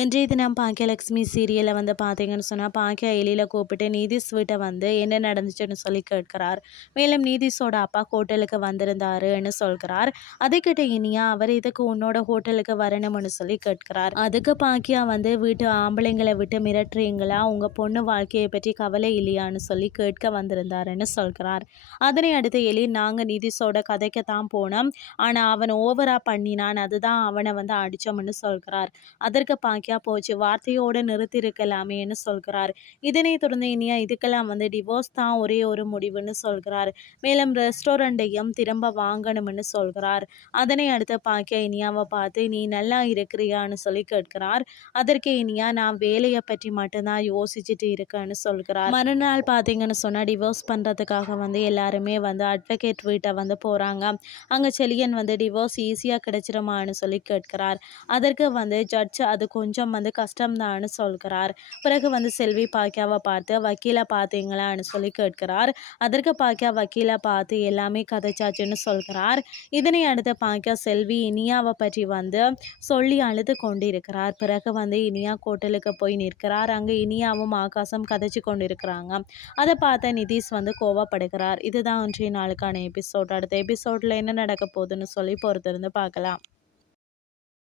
இன்றைய தினம் பாக்கியலட்சுமி சீரியலில் வந்து பார்த்தீங்கன்னு சொன்னால் பாக்கியா எலியில் கூப்பிட்டு நீதிஷ் வீட்டை வந்து என்ன நடந்துச்சுன்னு சொல்லி கேட்கிறார். மேலும் நீதிஷோட அப்பா ஹோட்டலுக்கு வந்திருந்தாருன்னு சொல்கிறார். அதுக்கிட்ட இனியா அவர் இதுக்கு உன்னோட ஹோட்டலுக்கு வரணும்னு சொல்லி கேட்கிறார். அதுக்கு பாக்கியா வந்து வீட்டு ஆம்பளைங்களை விட்டு மிரட்டுறீங்களா? உங்கள் பொண்ணு வாழ்க்கையை பற்றி கவலை இல்லையான்னு சொல்லி கேட்க வந்திருந்தாருன்னு சொல்கிறார். அதனை அடுத்து எலி நாங்கள் நீதிஷோட கதைக்கு தான் போனோம். ஆனால் அவன் ஓவராக பண்ணினான். அதுதான் அவனை வந்து அடித்தோம்னு சொல்கிறார். அதற்கு பாக்கியா பாக்கியா போச்சு. வார்த்தையோடு நிறுத்திருக்கலாமேன்னு சொல்கிறார். இதனை தொடர்ந்து இனியா இதுக்கெல்லாம் வந்து டிவோர்ஸ் தான் ஒரே ஒரு முடிவுன்னு சொல்கிறார். மேலும் ரெஸ்டாரண்ட்டையும் திரும்ப வாங்கணும்னு சொல்கிறார். அதனை அடுத்து பாக்கியா இனியாவை பார்த்து நீ நல்லா இருக்கிறியான்னு சொல்லி கேட்கிறார். அதற்கு இனியா நான் வேலையை பற்றி மட்டும்தான் யோசிச்சுட்டு இருக்கேன்னு சொல்கிறார். மறுநாள் பார்த்தீங்கன்னு சொன்னால் டிவோர்ஸ் பண்ணுறதுக்காக வந்து எல்லாருமே வந்து அட்வொகேட் வீட்டை வந்து போகிறாங்க அங்கே செலியன் வந்து டிவோர்ஸ் ஈஸியாக கிடைச்சிருமான்னு சொல்லி கேட்கிறார். அதற்கு வந்து ஜட்ஜ் அது கொஞ்சம் கொஞ்சம் வந்து கஷ்டம்தான்னு சொல்கிறார். பிறகு வந்து செல்வி பாக்கியாவை பார்த்து வக்கீலை பார்த்தீங்களான்னு சொல்லி கேட்கிறார். அதற்கு பாக்கியா வக்கீலை பார்த்து எல்லாமே கதைச்சாச்சுன்னு சொல்கிறார். இதனை அடுத்து பாக்கியா செல்வி இனியாவை பற்றி வந்து சொல்லி அழுது கொண்டிருக்கிறார். பிறகு வந்து இனியா கோட்டலுக்கு போய் நிற்கிறார். அங்கே இனியாவும் ஆகாசம் கதைச்சு கொண்டிருக்கிறாங்க. அதை பார்த்த நிதிஷ் வந்து கோவப்படுகிறார். இதுதான் இன்றைய நாளுக்கான எபிசோட். அடுத்த எபிசோடில் என்ன நடக்க போகுதுன்னு சொல்லி பொறுத்திருந்து பார்க்கலாம்.